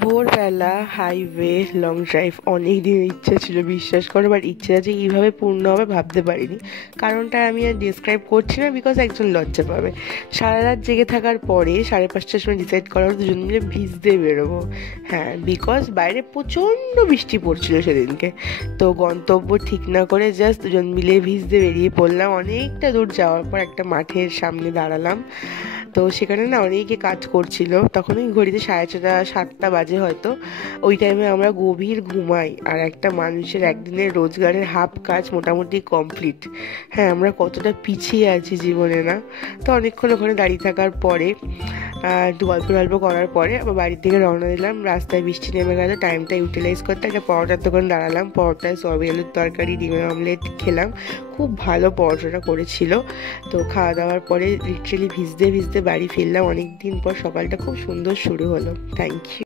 ভোরবেলা highway long drive অনেক দিনের ইচ্ছা ছিল, বিশ্বাস করো। বাট ইচ্ছাটা যে কীভাবে পূর্ণ হবে ভাবতে পারিনি। কারণটা আমি আর ডিসক্রাইব করছি না, বিকজ একজন লজ্জা পাবে। সারা রাত জেগে থাকার পরে 5:30টার সময় ডিসাইড করা হলো দুজন মিলে ভিজতে বেরোবো। হ্যাঁ, বিকজ বাইরে প্রচণ্ড বৃষ্টি পড়ছিল সেদিনকে। তো গন্তব্য ঠিক না করে জাস্ট দুজন মিলে ভিজতে বেরিয়ে পড়লাম। অনেকটা দূর যাওয়ার পর একটা মাঠের সামনে দাঁড়ালাম। তো সেখানে না অনেকে কাজ করছিল, তখন ওই ঘড়িতে 6:30-7টা বাজে হয়তো। ওই টাইমে আমরা গভীর ঘুমাই, আর একটা মানুষের একদিনের রোজগারের হাফ কাজ মোটামুটি কমপ্লিট। হ্যাঁ, আমরা কতটা পিছিয়ে আছি জীবনে না। তো অনেকক্ষণ ওখানে দাঁড়িয়ে থাকার পরে একটু গল্প করার পরে আবার বাড়ির দিকে রওনা দিলাম। রাস্তায় বৃষ্টি নেমে গেল, টাইমটা ইউটিলাইজ করতে একটা পরোটার দোকানে দাঁড়ালাম। পরোটায় সয়াবিন আলুর তরকারি, ডিমের অমলেট খেলাম। খুব ভালো পরোটাটা করেছিল। তো খাওয়া দাওয়ার পরে লিটারেলি ভিজতে ভিজতে বাড়ি ফিরলাম। অনেক দিন পর সকালটা খুব সুন্দর শুরু হলো। Thank you.